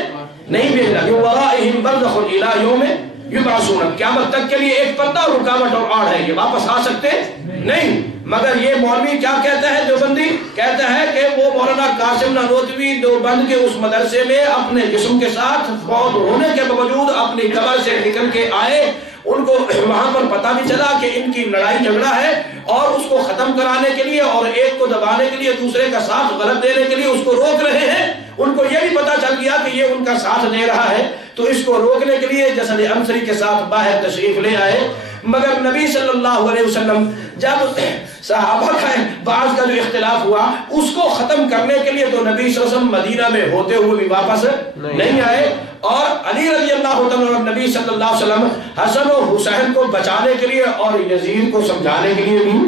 نہیں بھیجنا. ورائہم برزخ الی یوم یبعثون, قیامت تک کے لیے ایک پردہ اور رکاوٹ اور آڑ ہے, یہ واپس آ سکتے نہیں. مگر یہ مولوی کیا کہتا ہے دیوبندی؟ کہتا ہے کہ وہ مولانا قاسم نانوتوی دیوبند کے اس مدرسے میں اپنے جسم کے ساتھ فوت ہونے کے باوجود اپنی قبر سے نکل کے آئے، ان کو وہاں پر پتہ بھی چلا کہ ان کی لڑائی جھگڑا ہے، اور اس کو ختم کرانے کے لیے اور ایک کو دبانے کے لیے دوسرے کا ساتھ غلط دینے کے لیے اس کو روک رہے ہیں۔ ان کو یہ بھی پتہ چل گیا کہ یہ ان کا ساتھ دے رہا ہے، تو اس کو روکنے کے لیے جسد عنصری کے ساتھ باہر تشریف لے آئے۔ مگر نبی صلی اللہ علیہ وسلم جب صحابہ کا بعض کا جو اختلاف ہوا اس کو ختم کرنے کے لیے تو نبی صلی اللہ علیہ وسلم مدینہ میں ہوتے ہوئے بھی واپس نہیں آئے، اور علی رضی اللہ عنہ اور نبی صلی اللہ علیہ وسلم حسن و حسین کو بچانے کے لیے اور یزید کو سمجھانے کے لیے بھی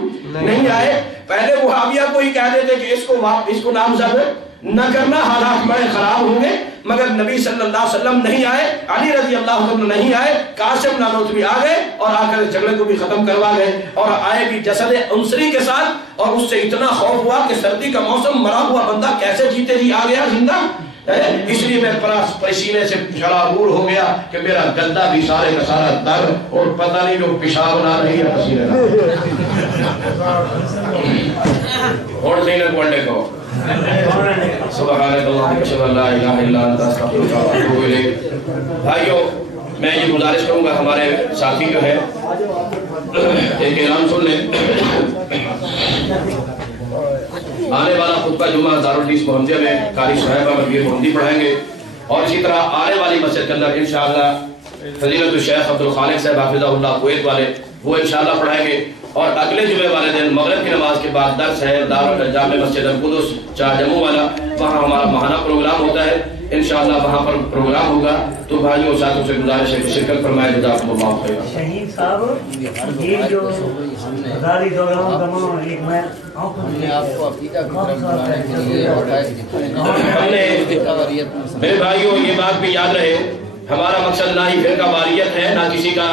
نہیں آئے۔ پہلے وہابیہ کو ہی کہہ دیتے کہ اس کو نامزد نہ کرنا، حالات بڑے خراب ہوں گے، مگر نبی صلی اللہ علیہ وسلم نہیں آئے، علی رضی اللہ عنہ نہیں آئے، قاسم نانوتوی آ گئے اور آ کر جھگڑے کو بھی ختم کروا گئے، اور آئے بھی جسد عنصری کے ساتھ، اور اس سے اتنا خوف ہوا کہ سردی کا موسم، مرا ہوا بندہ کیسے جیتے جی آ گیا زندہ، اس لیے میں پسینے سے شرابور ہو گیا کہ میرا گدا بھی سارے کا سارا در، اور پتہ نہیں جو پیشاب بنا رہی ہے پسینے اور سینے پڑھنے کو سبحانک اللہم اشہد ان لا الہ الا انت استغفرک و اتوب الیک۔ بھائیو، میں یہ گزارش کروں گا ہمارے ساتھی جو ہے ایک اعلان سن لیں۔ آنے والا خطبہ جمعہ دارالحدیث محمدیہ میں قاری صاحب میر محمدی پڑھائیں گے، اور اسی طرح آنے والی مسجد کے اندر انشاءاللہ فضیلت الشیخ عبدالخالق صاحب حافظہ اللہ کویت والے وہ انشاءاللہ پڑھائیں گے، اور اگلے جمعے والے دن مغرب کی نماز کے بعد درس ہے جامع مسجد القدس چار جموں والا، وہاں ہمارا ماہانہ پروگرام ہوتا ہے، انشاءاللہ وہاں پر پروگرام ہوگا، تو بھائیوں ساتھوں سے گزارش ہے کہ شرکت فرمائے، جزاکم اللہ خیر۔ شہید صاحب یہ جو ہزاری دوران تمام ایک میں آپ کو عقیدہ کی طرف بلانے کے لیے میرے بھائیوں یہ بات بھی یاد رہے، ہمارا مقصد نہ ہی فرقہ واریت ہے، نہ کسی کا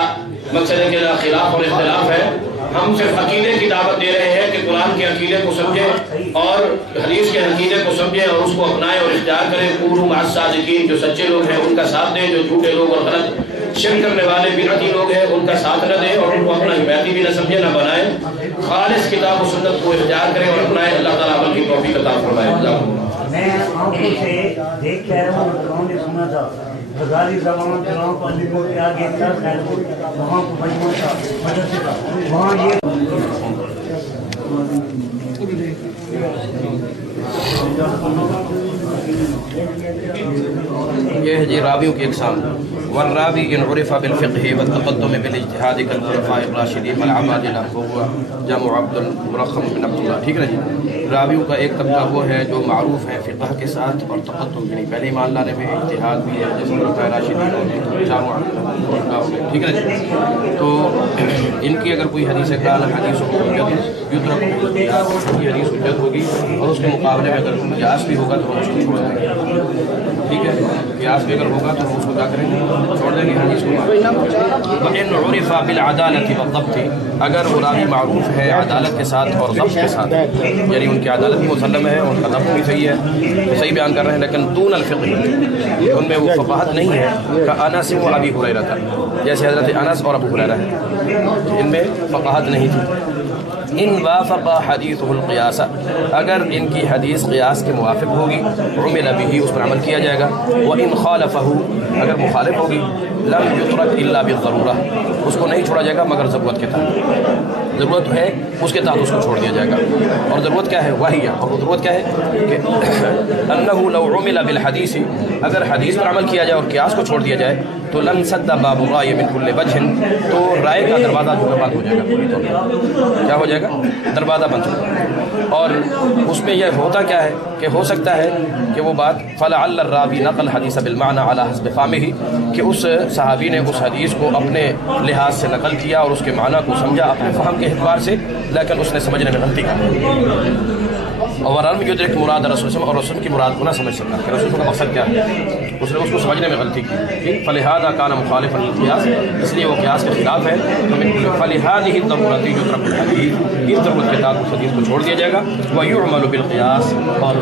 مقصد ہے کہ خلاف اور اختلاف ہے، ہم صرف عقیدے کی دعوت دے رہے ہیں کہ قرآن کے عقیدے کو سمجھیں اور حدیث کے عقیدے کو سمجھیں اور اس کو اپنائیں اور اختیار کریں۔ قولوا مع الصادقین، جو سچے لوگ ہیں ان کا ساتھ دیں، جو جھوٹے لوگ اور غلط شرک کرنے والے بدعتی لوگ ہیں ان کا ساتھ نہ دیں، اور ان کو اپنا حمایتی بھی نہ سمجھیں نہ بنائیں، خالص کتاب و سنت کو اختیار کریں اور اپنائیں۔ اللہ تعالیٰ عمل کی توفیق عطا فرمائے۔ میں آنکھوں سے دیکھ کے آیا ہوں، لوگوں نے سنا تھا غزالی زمان جہاں پر لکھوں کے آگے کیا خیر ہو، وہاں کو مجموعہ تھا مدرسے کا، وہاں یہ ہے جی راویوں کی اقسام۔ والراوی ان عرف بالفقہ والتقدم بالاجتہاد کالخلفاء الراشدین والعبادلہ وهو جمع عبد المرخم بن عبد اللہ۔ ٹھیک ہے جی، راویوں کا ایک طبقہ وہ ہے جو معروف ہے فقہ کے ساتھ اور تقدم، یعنی پہلے ایمان لانے میں اجتہاد بھی ہے، جیسے خلفاء راشدین اور جامع عبد اللہ۔ ٹھیک ہے جی، تو ان کی اگر کوئی حدیث قال حدیث کی حدیث حجت ہوگی، اور اس کے مقابلے میں اگر قیاس بھی ہوگا تو ہم اس کو چھوڑ دیں گے۔ ٹھیک ہے، قیاس بھی اگر ہوگا تو ہم اس کو کیا کریں گے، چھوڑ دیں گے حدیث کو۔ وَإِنْ عُرِفَ بِالْعَدَالَةِ وَالضَّبْطِ، اگر وہ راوی معروف ہے عدالت کے ساتھ اور ضبط کے ساتھ، یعنی ان کی عدالت بھی مسلم ہے، ان کا ضبط بھی صحیح ہے، صحیح بیان کر رہے ہیں، لیکن دون الفقہ، ان میں وہ فقاہت نہیں ہے، کانس و ابی ہریرہ تھا، جیسے حضرت انس اور ابو ہریرہ ہے، ان میں فقاہت نہیں تھی۔ ان وافق حدیثه القیاس، اگر ان کی حدیث قیاس کے موافق ہوگی، عمل به، اس پر عمل کیا جائے گا، وان خالفه، اگر مخالف ہوگی، لم یترک الا بالضرورہ، اس کو نہیں چھوڑا جائے گا مگر ضرورت کے تحت، ضرورت ہے اس کے تحت اس کو چھوڑ دیا جائے گا۔ اور ضرورت کیا ہے؟ وہی ہے، اور ضرورت کیا ہے کہ انه لو عمل بالحدیث، اگر حدیث پر عمل کیا جائے اور قیاس کو چھوڑ دیا جائے تو لن سد باب الرائے من کل وجہ، تو رائے کا دروازہ جو ہے بند ہو جائے گا، پوری طور پر کیا ہو جائے گا، دروازہ بند ہو جائے گا۔ اور اس میں یہ ہوتا کیا ہے کہ ہو سکتا ہے کہ وہ بات فلعل الراوی نقل حدیث بالمعنى على حسب فهمه، کہ اس صحابی نے اس حدیث کو اپنے لحاظ سے نقل کیا اور اس کے معنی کو سمجھا اپنے فہم کے اعتبار سے، لیکن اس نے سمجھنے میں غلطی کی، اور ورم یدرک مراد رسول، اور رسول کی مراد کو نہ سمجھ سکتا کہ رسول کا مقصد کیا ہے۔ اس نے اس کو سمجھنے میں غلطی کی، فلہذا کان مخالفا للقیاس، اس لیے وہ قیاس کے خلاف ہے، فلہذہ الضرورۃ یترک الحدیث، اس ضرورت کے تحت اس حدیث کو چھوڑ دیا جائے گا، ویعمل بالقیاس، اور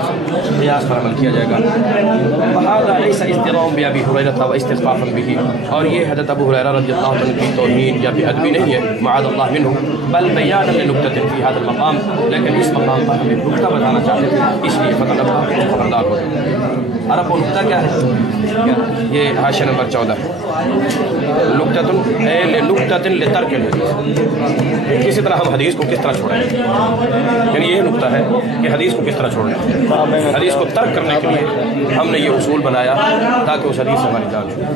قیاس پر عمل کیا جائے گا، وہذا لیس ازدراء بابی ہریرہ واستخفافا بہ، اور یہ حضرت ابو ہریرہ رضی اللہ عنہ کی توہین یا بے ادبی نہیں ہے، معاذ اللہ منہ، بل بیان لنکتۃ فی هذا المقام، لیکن اس مقام پر ہمیں نکتہ بتانا چاہتے تھے، اس لیے فتنبہ، خبردار ہو جائے۔ عرب و نکتہ کیا ہے؟ یہ حاشیہ نمبر 14 نکتۃ لترک الحدیث، کسی طرح ہم حدیث کو کس طرح چھوڑیں، یعنی یہ نکتہ ہے کہ حدیث کو کس طرح چھوڑیں، حدیث کو ترک کرنے کے لیے ہم نے یہ اصول بنایا تاکہ اس حدیث سے ہماری جان چھوڑے۔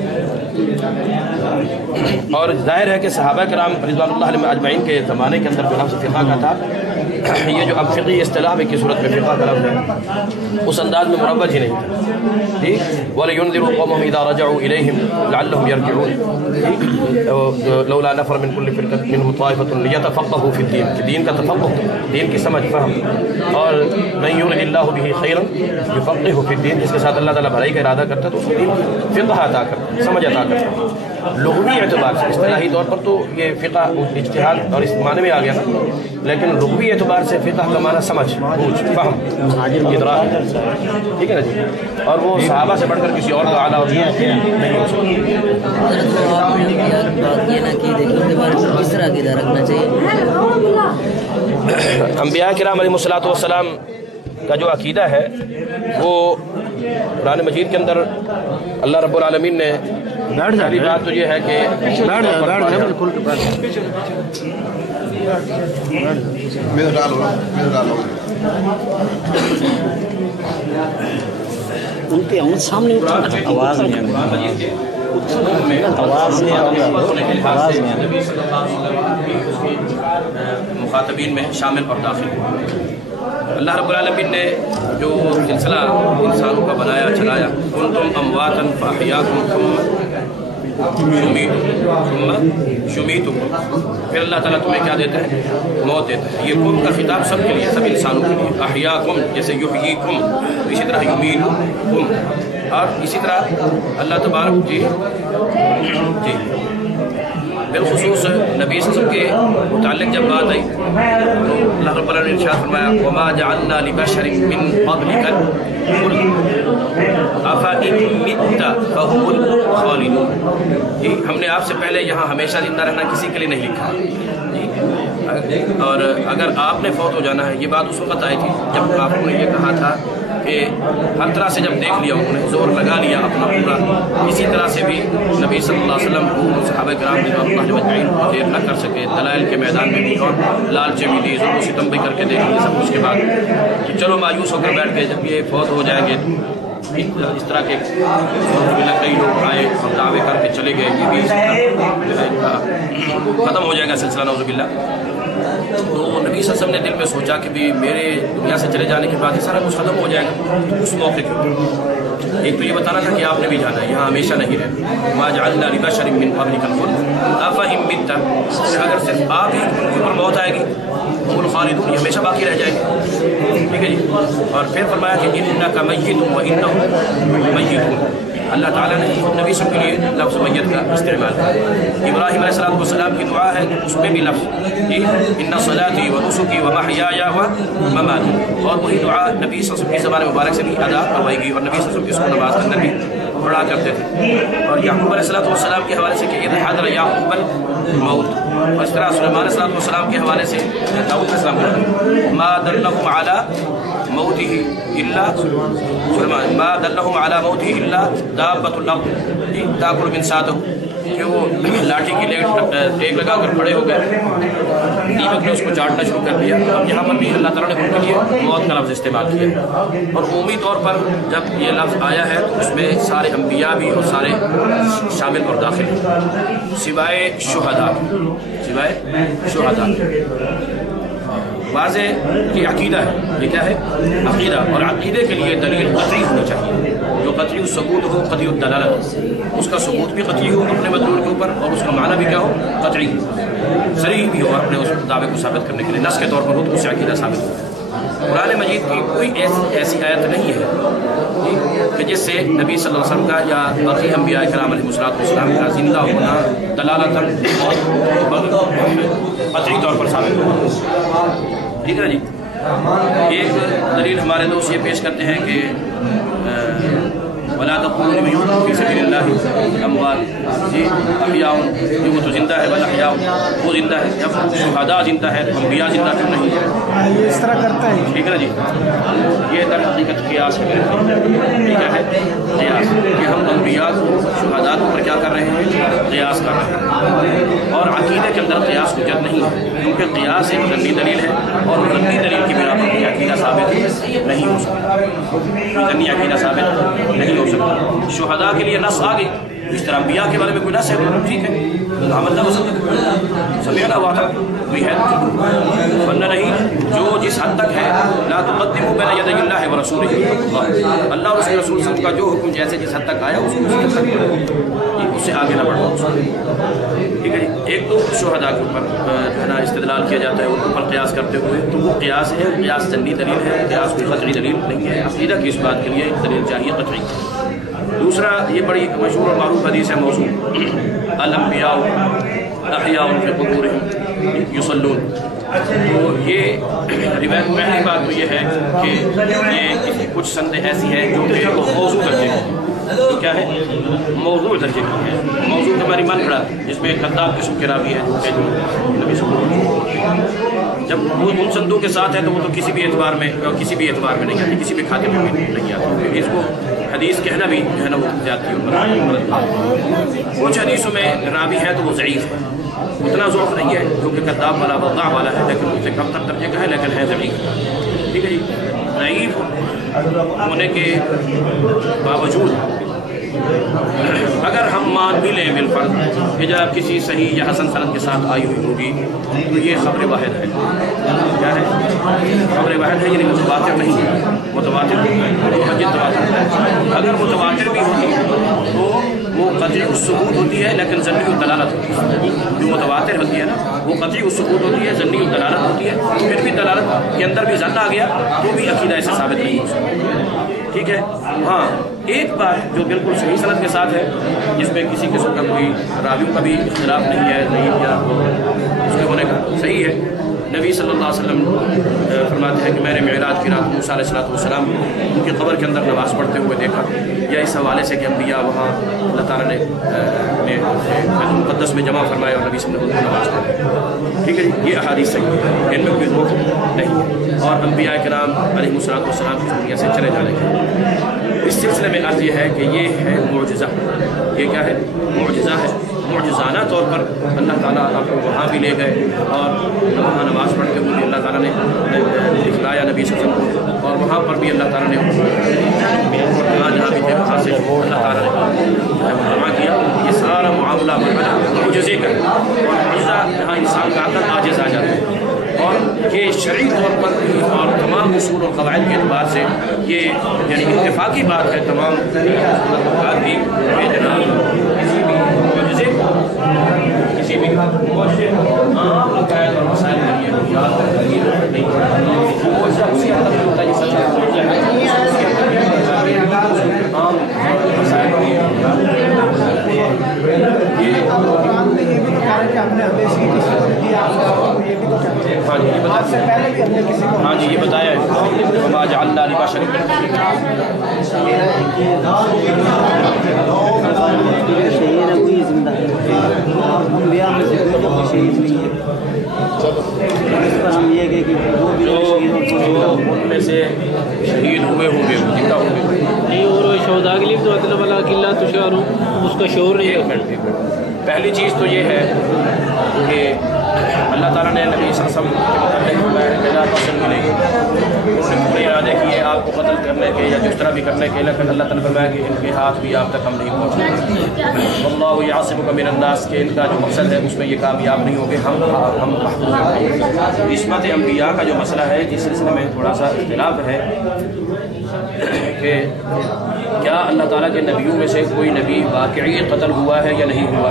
اور ظاہر ہے کہ صحابہ کرام رضوان اللہ علیہم اجمعین کے زمانے کے اندر جو لفظ فقہ کا تھا، یہ جو اب فقہی اصطلاح میں کی صورت میں فقہ کا لفظ ہے، اس انداز میں مروج ہی نہیں تھا، ٹھیک، وَلِيُنذِرُوا قَوْمَهُمْ إِذَا رَجَعُوا إِلَيْهِمْ لَعَلَّهُمْ يَرْجِعُونَ، لولا نفر من كل فرقة منهم طائفة ليتفقهوا في الدين، کہ دین کا تفقہ، دین کی سمجھ فہم، اور من يرد الله به خيرا يفقهه في الدين، جس کے ساتھ اللہ تعالیٰ بھلائی کا ارادہ کرتا ہے تو اس کو دین کی فقہ عطا کرتا ہے، سمجھ عطا کرتا ہے۔ لغوی اعتبار سے، اصطلاحی طور پر تو یہ فقہ اجتہاد اور اس معنی میں آ گیا نا، لیکن لغوی اعتبار سے فقہ کا معنی سمجھ، بوجھ، فہم، ادراک، ٹھیک ہے نا جی، اور وہ صحابہ سے بڑھ کر کسی اور کا اعلیٰ اور نہیں ہو سکتی۔ انبیاء کرام علیہ الصلوۃ والسلام کا جو عقیدہ ہے وہ قرآن مجید کے اندر اللہ رب العالمین نے پہلی بات تو یہ ہے کہ ان کے سامنے آواز نہیں مخاطبین میں شامل اور داخل۔ اللہ رب العالمین نے جو سلسلہ انسانوں کا بنایا چلایا، کنتم امواتا فاحیاکم ثم یمیتکم، پھر اللہ تعالیٰ تمہیں کیا دیتا ہے؟ موت دیتا ہے۔ یہ کم کا خطاب سب کے لیے، سب انسانوں کے لیے، احیاکم جیسے یحییکم، اسی طرح یمیتکم، اور اسی طرح اللہ تبارک جی بالخصوص نبی صلی اللہ علیہ وسلم کے متعلق جب بات آئی تو اللہ رب العالمین نے ارشاد فرمایا وما جعلنا لبشر من قبلک الخلد افإن مت فهم الخالدون، ہم نے آپ سے پہلے یہاں ہمیشہ زندہ رہنا کسی کے لیے نہیں لکھا، اور اگر آپ نے فوت ہو جانا ہے، یہ بات اس وقت آئی تھی جب کافروں نے یہ کہا تھا کہ ہر طرح سے جب دیکھ لیا انہوں نے زور لگا لیا اپنا پورا، اسی طرح سے بھی نبی صلی اللہ علیہ وسلم کو صحابہ کرام رضوان اللہ اجمعین کو دیر نہ کر سکے، دلائل کے میدان میں بھی اور لالچے بھی دی، ظلم و ستم بھی کر کے دیکھ لیا سب، اس کے بعد کہ چلو مایوس ہو کر بیٹھ گئے، جب یہ فوت ہو جائیں گے اس طرح کے کئی لوگ آئے اور دعوے کر کے چلے گئے، یہ بھی ختم ہو جائے گا سلسلہ نعوذ باللہ۔ تو نبی صلی اللہ علیہ وسلم نے دل میں سوچا کہ بھی میرے دنیا سے چلے جانے کے بعد یہ سارا کچھ ختم ہو جائے گا، اس موقع کے اوپر ایک تو یہ بتانا تھا کہ آپ نے بھی جانا ہے، یہاں ہمیشہ نہیں رہنا، ما جعلنا لبشر من قبلک الخلد افإن مت، اگر صرف آپ ہی کے اوپر موت آئے گی فهم الخالدون، یہ ہمیشہ باقی رہ جائے گی، ٹھیک ہے جی۔ اور پھر فرمایا کہ انک میت وانہم میتون، اللہ تعالیٰ نے نبی صلی اللہ علیہ وسلم کے لیے لفظ میت کا استعمال کیا۔ ابراہیم علیہ السلام کی دعا ہے، اس میں بھی لفظ ان صلاتی و نسکی و محیای و مماتی، اور وہی دعا نبی صلی اللہ علیہ وسلم کی زبان مبارک سے بھی ادا کروائی گئی، اور نبی صلی اللہ علیہ وسلم اس کو نماز کے اندر بھی پڑھا کرتے تھے۔ اور یعقوب علیہ السلام کے حوالے سے کہ اذ حضر یعقوب الموت، اور اس طرح سلیمان علیہ السلام کے حوالے سے داؤد علیہ السلام نے ما دلهم علی موته الا سلیمان، ما دلهم علی موته الا دابۃ الارض تاکل من ساته، کہ وہ لاٹھی کی ٹیک لگا کر کھڑے ہو گئے، دیمک نے اس کو چاٹنا شروع کر دیا۔ اب یہاں پر بھی اللہ تعالیٰ نے ان کے لیے موت کا لفظ استعمال کیا، اور عمومی طور پر جب یہ لفظ آیا ہے تو اس میں سارے انبیاء بھی اور سارے شامل اور داخل ہیں، سوائے شہداء، سوائے شہداء۔ واضح یہ عقیدہ ہے، یہ کیا ہے؟ عقیدہ، اور عقیدے کے لیے دلیل قطعی ہونی چاہیے، جو قطعی الثبوت ہو، قطعی الدلالت، اس کا ثبوت بھی قطعی ہو اپنے مدلول کے اوپر، اور اس کا معنی بھی کیا ہو؟ قطعی، صریح بھی ہو اپنے اس دعوے کو ثابت کرنے کے لیے، نص کے طور پر ہو تو اس سے عقیدہ ثابت ہو۔ قرآن مجید کی کوئی ایسی آیت نہیں ہے کہ جس سے نبی صلی اللہ علیہ وسلم کا یا باقی انبیاء کرام علیہ السلام کا زندہ ہونا دلالتاً قطعی طور پر ثابت ہو. ٹھیک ہے نا جی. ایک دلیل ہمارے دوست یہ پیش کرتے ہیں کہ ولا تقولوا لمن ينفق في سبيل الله اموات جی احیاء جو وہ تو زندہ ہے بل احیاء وہ زندہ ہے جب شہداء زندہ ہے انبیاء زندہ کیوں نہیں ہے یہ اس طرح کرتا ہے. ٹھیک ہے نا جی. یہ در حقیقت قیاس ہے. ٹھیک ہے قیاس کہ ہم انبیاء کو شہداء پر کیا کر رہے ہیں قیاس کر رہے ہیں اور عقیدے کے اندر قیاس کو جد نہیں ہے کیونکہ قیاس ایک ظنی دلیل ہے اور ظنی دلیل کی بنا پر یہ عقیدہ ثابت نہیں ہو سکتا. ظنی عقیدہ ثابت نہیں ہو سکتا. شہداء کے لیے نص آ گئی اس طرح انبیاء کے بارے میں کوئی نص ہے ٹھیک ہے ہم اللہ وسلم سمعنا واطعنا کوئی ہے ورنہ نہیں جو جس حد تک ہے لا تقدموا بین یدی اللہ ورسولہ اللہ اور اس کے رسول صلی اللہ علیہ وسلم کا جو حکم جیسے جس حد تک آیا اس سے آگے نہ بڑھو. ٹھیک ہے جی. ایک تو شہداء کے اوپر جو ہے نا استدلال کیا جاتا ہے ان کے اوپر قیاس کرتے ہوئے تو وہ قیاس ہے قیاس ظنی دلیل ہے قیاس کوئی قطعی دلیل نہیں ہے. عقیدہ کی اس بات کے لیے دلیل چاہیے قطعی. دوسرا یہ بڑی مشہور اور معروف حدیث ہے موضوع الانبیاء احیاء فی قبورہم یصلون. تو یہ روایت پہلی بات تو یہ ہے کہ یہ کچھ سندیں ایسی ہیں جو کہ موضوع درجے کی تو کیا ہے موضوع درجے کی ہے. موضوع ہماری من پڑا جس میں کذاب قسم کے راوی ہے نبی صلی اللہ علیہ وسلم جب وہ ان سندوں کے ساتھ ہے تو وہ تو کسی بھی اعتبار میں نہیں آتی کسی بھی کھاتے میں نہیں آتی. اس کو حدیث کہنا بھی جو ہے نا وہ زیادتی ہے. کچھ حدیثوں میں راوی ہے تو وہ ضعیف ہے اتنا ضعف نہیں ہے کیونکہ کذاب والا وضاع والا ہے لیکن اس سے کم تر درجے کا ہے لیکن ہے ضعیف. ٹھیک ہے جی. ضعیف ہونے کے باوجود اگر ہم مان بھی لیں بالفرض کہ جب کسی صحیح یا حسن سند کے ساتھ آئی ہوئی ہوگی تو یہ خبر واحد ہے. کیا ہے خبر واحد ہے یعنی متواتر نہیں ہے متواتر اگر متواتر بھی ہوگی تو وہ قطعی الثبوت ہوتی ہے لیکن ظنی الدلالت ہوتی ہے. جو متواتر ہوتی ہے نا وہ قطعی الثبوت ہوتی ہے ظنی الدلالت ہوتی ہے. پھر بھی دلالت کے اندر بھی ظن آ گیا تو بھی عقیدہ ایسے ثابت نہیں ہو سکتا. ٹھیک ہے. ہاں ایک بات جو بالکل صحیح سند کے ساتھ ہے جس میں کسی قسم کا کوئی راویوں کا بھی اختلاف نہیں ہے نہیں یا اس کے ہونے کا صحیح ہے. نبی صلی اللہ علیہ وسلم فرماتے ہیں کہ میں نے معراج کی رات موسیٰ علیہ السلام ان کی قبر کے اندر نماز پڑھتے ہوئے دیکھا یا اس حوالے سے کہ انبیاء وہاں اللہ تعالیٰ نے بیت المقدس میں جمع فرمایا اور نبی صلی اللہ علیہ وسلم نماز پڑھی. ٹھیک ہے جی. یہ احادیث صحیح ہے ان میں کوئی روک نہیں ہے اور انبیاء کرام علیہ السلام کی دنیا سے چلے جانے کے. اس سلسلے میں عرض یہ ہے کہ یہ ہے معجزہ. یہ کیا ہے معجزہ ہے. معجزانہ طور پر اللہ تعالیٰ آپ کو وہاں بھی لے گئے اور وہاں نماز پڑھتے ہوئے اللہ تعالیٰ نے دکھلایا نبی صلی اللہ علیہ وسلم اور وہاں پر بھی اللہ تعالیٰ نے جہاں بھی تھے وہاں سے اللہ تعالیٰ نے جمع کیا. یہ سارا معاملہ معجزے کا معجزہ جہاں انسان کا عقل عاجز آ جاتا ہے اور یہ شرعی طور پر اور تمام اصول اور قواعد کے اعتبار سے یہ یعنی اتفاقی بات ہے تمام کی کہ جناب کسی بھی معجزے کسی بھی عقائد اور مسائل کے لیے یاد نہیں وہ سب سے الگ ہوتا ہے یہ سچا عام مسائل ہاں جی یہ بتایا ہے وما جعلنا لبشر ان میں سے شہید ہوئے ہوں گے زندہ ہوں گے نہیں اور شہداء کے لیے تو مطلب اللہ کی اللہ تشعر اس کا شعور نہیں ہے. پہلی چیز تو یہ ہے کہ اللہ تعالیٰ نے نبی صلی اللہ علیہ وسلم انہوں نے پورے ارادے کیے آپ کو قتل کرنے کے یا جس طرح بھی کرنے کے لیکن اللہ تعالیٰ نے فرمایا کہ ان کے ہاتھ بھی آپ تک ہم نہیں پہنچے. اللہ یعصمک من الناس کہ ان کا جو مقصد ہے اس میں یہ کامیاب نہیں ہوگے ہم محفوظ ہیں. عصمت انبیاء کا جو مسئلہ ہے جس سلسلے میں تھوڑا سا اختلاف ہے کہ کیا اللہ تعالیٰ کے نبیوں میں سے کوئی نبی واقعی قتل ہوا ہے یا نہیں ہوا.